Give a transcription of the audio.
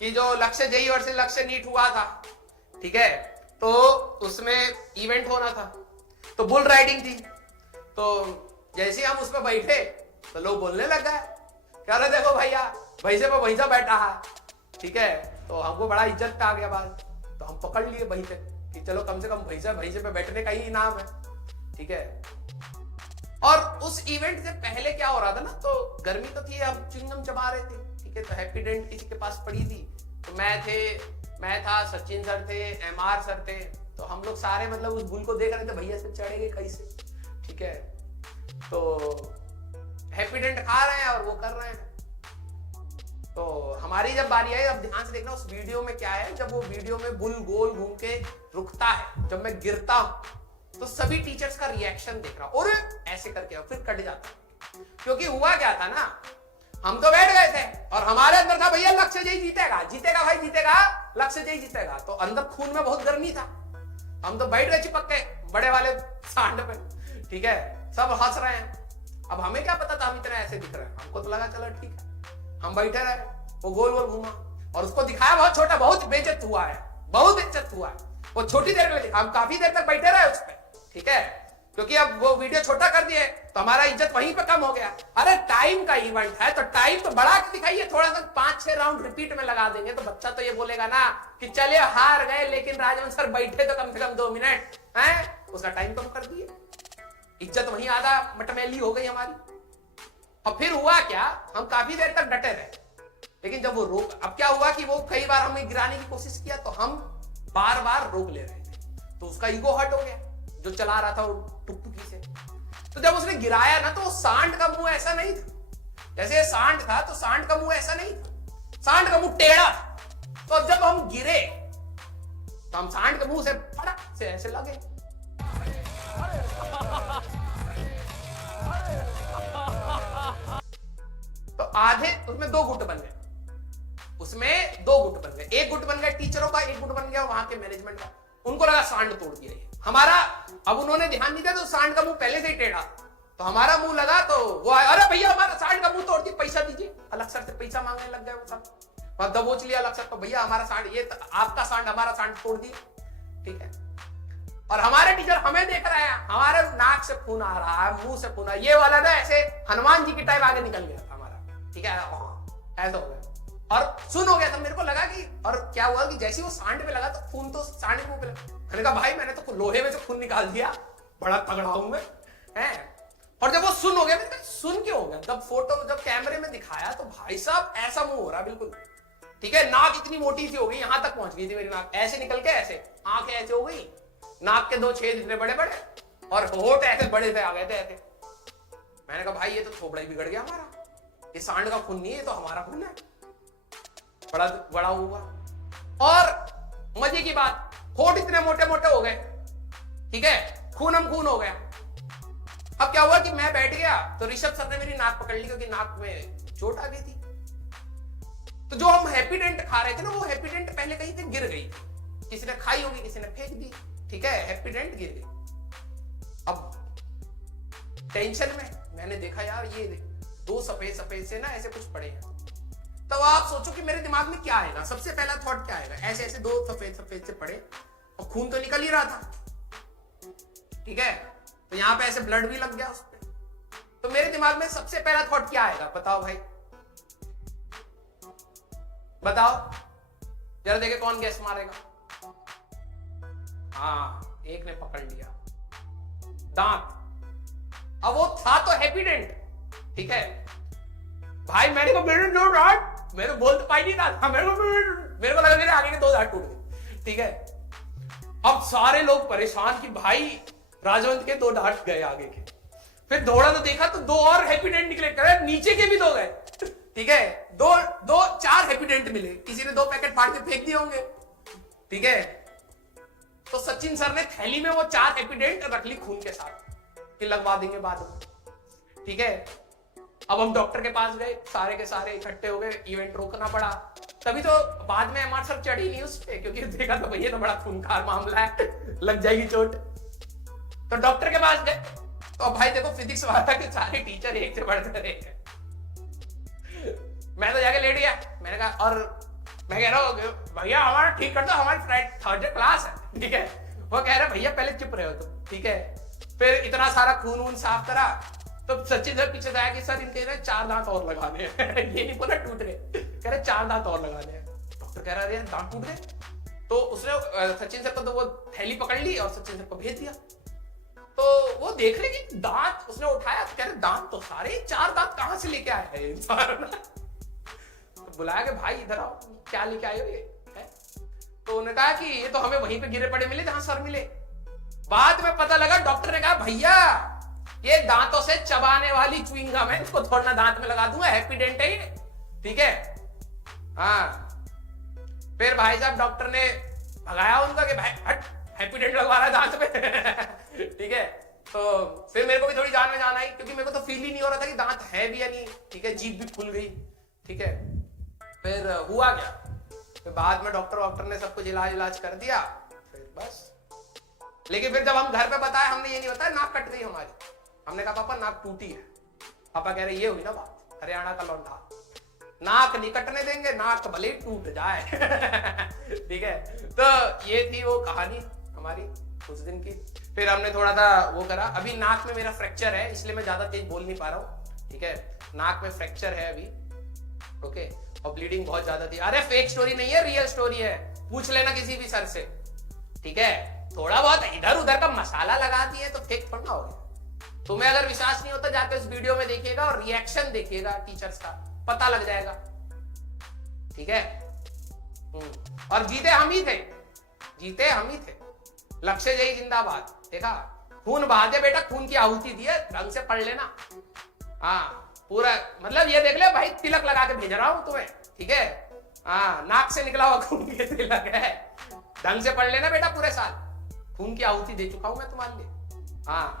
कि जो लक्ष्य जेई वर्सेस लक्ष्य नीट हुआ था, ठीक है, तो उसमें इवेंट होना था, तो बुल राइडिंग थी। तो जैसे ही हम उस पर बैठे तो लोग बोलने लग गए, कह रहे देखो भैया भैंसे पे भैंसा बैठा है, ठीक है। तो हमको बड़ा इज्जत आ गया बात, तो हम पकड़ लिए भैंसे कि चलो कम से कम भैंसे पे बैठने का ही इनाम है, ठीक है। और उस इवेंट से पहले क्या हो रहा था ना, तो गर्मी तो थी, हम च्युइंगम चबा रहे थे, ठीक है। तो हैप्पी डेंट किसी के पास पड़ी थी, तो मैं था, सचिन सर थे, एमआर सर थे, तो हम लोग सारे मतलब उस बुल को देख रहे थे, भैया से चढ़ेंगे कैसे, ठीक है। तो हैप्पी डेंट खा रहे हैं और वो कर रहे हैं। तो हमारी जब बारी आई, अब ध्यान से देखना उस वीडियो में क्या है, जब वो वीडियो में बुल गोल घूम के रुकता है, जब मैं गिरता हूं तो सभी टीचर्स का रिएक्शन देख रहा और ऐसे करके फिर कट जाता। क्योंकि हुआ क्या था ना, हम तो बैठ गए थे और हमारे अंदर था भैया लक्ष्य जय जीतेगा, जीतेगा भाई जीतेगा, लक्ष्य जय जीतेगा। तो अंदर खून में बहुत गर्मी था, हम तो बैठ गए चिपक के बड़े वाले सांड पे, ठीक है। सब हंस रहे हैं, अब हमें क्या पता था हम इतना ऐसे दिख रहे हैं, हमको तो लगा चलो ठीक है, हम बैठे रहे। वो गोल गोल घूमा और उसको दिखाया बहुत छोटा, बहुत बेइज्जत हुआ है, बहुत इज्जत हुआ है। वो छोटी देर में हम काफी देर तक बैठे रहे उस पर, ठीक है, क्योंकि अब वो वीडियो छोटा कर दिए तो हमारा इज्जत वहीं पे कम हो गया। अरे टाइम का इवेंट है तो टाइम तो बढ़ा के दिखाइए, थोड़ा सा 5-6 राउंड रिपीट में लगा देंगे तो बच्चा तो ये बोलेगा ना कि चलिए हार गए लेकिन राजवंश सर बैठे तो कम से कम 2 मिनट हैं, उसका टाइम कम कर दिए, इज्जत वहीं आधा मटमैली हो गई हमारी। और फिर हुआ क्या, हम काफी देर तक डटे रहे, लेकिन जब वो रोक, अब क्या हुआ कि वो कई बार हमें गिराने की कोशिश किया तो हम बार बार रोक ले रहे थे, तो उसका ईगो हर्ट हो गया जो चला रहा था वो टुकटुकी से। तो जब उसने गिराया ना, तो सांड का मुंह ऐसा नहीं था, जैसे सांड था तो सांड का मुंह ऐसा नहीं था, सांड का मुंह टेढ़ा। तो जब हम गिरे तो हम सांड के मुंह से फड़क से ऐसे लगे। तो आधे उसमें 2 गुट बन गए, उसमें 2 गुट बन गए, एक गुट बन गया टीचरों का, एक गुट बन गया वहां के मैनेजमेंट का। उनको लगा सांड तोड़ दिया हमारा, अब उन्होंने ध्यान नहीं दिया तो सांड का मुंह पहले से ही टेढ़ा, तो हमारा मुंह लगा तो वो अरे भैया हमारा सांड का मुंह तोड़ दिया, पैसा दीजिए। अलग सर से पैसा मांगने लग गए वो सब, और दबोच लिया अलग सर को, भैया हमारा सांड, ये आपका सांड हमारा सांड तोड़ दिया, ठीक है। और हमारे टीचर हमें देख रहे हैं, हमारे नाक से खून आ रहा है, मुंह से खून, ये वाला ना ऐसे हनुमान जी की टाइप आगे निकल गया था हमारा, ठीक है, ऐसा हो गया और सुन हो गया था। मेरे को लगा कि, और क्या हुआ कि जैसे वो सांड पे लगा तो खून तो सांड के मुंह पे लगा, मैंने कहा भाई मैंने तो लोहे में से खून निकाल दिया, बड़ा तगड़ा हूं मैं, हैं। और जब वो सुन हो गया, मैंने कहा सुन क्यों हो गया, जब फोटो जब कैमरे में दिखाया तो भाई साहब ऐसा मुंह हो रहा बिल्कुल, ठीक है। नाक इतनी मोटी सी हो गई, यहां तक पहुंच गई थी मेरी नाक, ऐसे निकल के ऐसे, आंखें ऐसे हो गई, नाक के 2 छेद इतने बड़े बड़े और होठ ऐसे बड़े से आ गए थे ऐसे। मैंने कहा भाई ये तो थोबड़ा ही बिगड़ गया हमारा, ये सांड का खून नहीं है, तो हमारा खून है। बड़ा बड़ा हुआ और मजे की बात, होठ इतने मोटे मोटे हो गए, ठीक है, खून हम खून हो गया। अब क्या हुआ कि मैं बैठ गया तो ऋषभ सर ने मेरी नाक पकड़ ली, क्योंकि नाक में चोट आ गई थी। तो जो हम हैप्पी डेंट खा रहे थे ना, वो हैप्पी डेंट पहले कहीं पे गिर गई, किसी ने खाई होगी, किसी ने फेंक दी, ठीक है, हैप्पी डेंट गिर गई। अब टेंशन में मैंने देखा यार ये 2 सफेद सफेद से ना ऐसे कुछ पड़े हैं। तो आप सोचो कि मेरे दिमाग में क्या आएगा, सबसे पहला थॉट क्या आएगा, ऐसे ऐसे 2 सफेद सफेद से पड़े और खून तो निकल ही रहा था, ठीक है, तो यहां पे ऐसे ब्लड भी लग गया उस पे। तो मेरे दिमाग में सबसे पहला थॉट क्या आएगा, बताओ भाई, बताओ जरा, देखे कौन गैस मारेगा। हाँ, एक ने पकड़ लिया दांत। अब वो था तो हैप्पी डेंट, ठीक है भाई, मैंने को मेरे को बोल तो पाई नहीं था, मेरे को लगा मेरे आगे के 2 दांत टूट गए, ठीक है। अब सारे लोग परेशान कि भाई राजवंत के 2 दांत गए आगे के। फिर दौड़ा तो देखा तो 2 और हैप्पी डेंट निकले, करे नीचे के भी 2 गए, ठीक है, 4 हैप्पी डेंट मिले, किसी ने 2 पैकेट फाड़ के फेंक दिए होंगे, ठीक है। तो सचिन सर ने थैली में वो 4 हैप्पी डेंट रख ली खून के साथ कि लगवा देंगे बाद में, ठीक है। अब हम डॉक्टर के पास गए, सारे के सारे इकट्ठे हो गए, इवेंट रोकना पड़ा। तभी तो बाद में हमारे सर चढ़ी नहीं उस पे, क्योंकि देखा तो भैया तो बड़ा खूंखार मामला है, लग जाएगी चोट। तो डॉक्टर के पास गए, तो भाई देखो फिजिक्स वाला के सारे टीचर एक से बढ़कर एक है। मैं तो जाके लेट गया, मैंने कहा, और मैं कह रहा हूँ भैया हमारा ठीक कर दो, हमारी फ्राइडे थर्सडे क्लास है, ठीक है। वो कह रहे भैया पहले चुप रहे हो तुम, ठीक है। फिर इतना सारा खून वून साफ करा, तो सचिन सर पीछे आया कि सर इनके ना 4 दांत और लगाने हैं। ये नहीं बोला टूट गए, कह रहे 4 दांत और लगाने हैं। डॉक्टर कह रहा है दांत टूट गए। तो उसने सचिन सर को तो वो थैली पकड़ ली और सचिन सर को भेज दिया। तो वो देख रहे कि दांत उसने उठाया, तो कह रहे दांत तो सारे 4 दांत कहां से लेके आए हैं इंसान। तो बुलाया कि भाई इधर आओ, क्या लेके आए हो ये है? तो उन्होंने कहा कि ये तो हमें वहीं पे गिरे पड़े मिले जहां सर मिले। बाद में पता लगा डॉक्टर ने कहा भैया ये दांतों से चबाने वाली च्युइंग गम है, इसको थोड़ा दांत में लगा दूंगा, हैप्पीडेंट है ये, ठीक है। हाँ, फिर भाई साहब डॉक्टर ने भगाया उनका कि भाई हट, हैप्पीडेंट लगवा रहा है दांत में। ठीक है। तो फिर मेरे को भी थोड़ी जान में जान आई, क्योंकि मेरे को तो फील ही नहीं हो रहा था कि दांत है भी या नहीं, ठीक है। जीभ भी खुल गई, ठीक है। फिर हुआ क्या, फिर बाद में डॉक्टर ने सब कुछ इलाज कर दिया, फिर बस। लेकिन फिर जब हम घर पे बताया, हमने ये नहीं बताया नाक कट गई हमारी। हमने कहा पापा नाक टूटी है। पापा कह रहे ये हुई ना बात, हरियाणा का लौंडा, नाक नहीं कटने देंगे, नाक भले ही टूट जाए। ठीक है। तो ये थी वो कहानी हमारी कुछ दिन की। फिर हमने थोड़ा सा वो करा। अभी नाक में मेरा फ्रैक्चर है, इसलिए मैं ज्यादा तेज बोल नहीं पा रहा हूँ, ठीक है। नाक में फ्रैक्चर है अभी, ओके। और ब्लीडिंग बहुत ज्यादा थी। अरे फेक स्टोरी नहीं है, रियल स्टोरी है, पूछ लेना किसी भी सर से, ठीक है। थोड़ा बहुत इधर उधर का मसाला लगा दिए तो फेक थोड़ा हो गया। तुम्हें अगर विश्वास नहीं होता जाके उस वीडियो में देखिएगा और रिएक्शन देखिएगा टीचर्स का, पता लग जाएगा, ठीक है। और जीते हम ही थे, जीते हम ही थे। लक्ष्य जय जिंदाबाद। देखा, खून बहा दे बेटा, खून की आहुति दिए, ढंग से पढ़ लेना। हाँ, पूरा मतलब ये देख ले भाई, तिलक लगा के भेज रहा हूं तुम्हें, ठीक है। हाँ, नाक से निकला हुआ खून के तिलक है, ढंग से पढ़ लेना बेटा। पूरे साल खून की आहुति दे चुका हूं मैं तुम्हारे लिए। हाँ।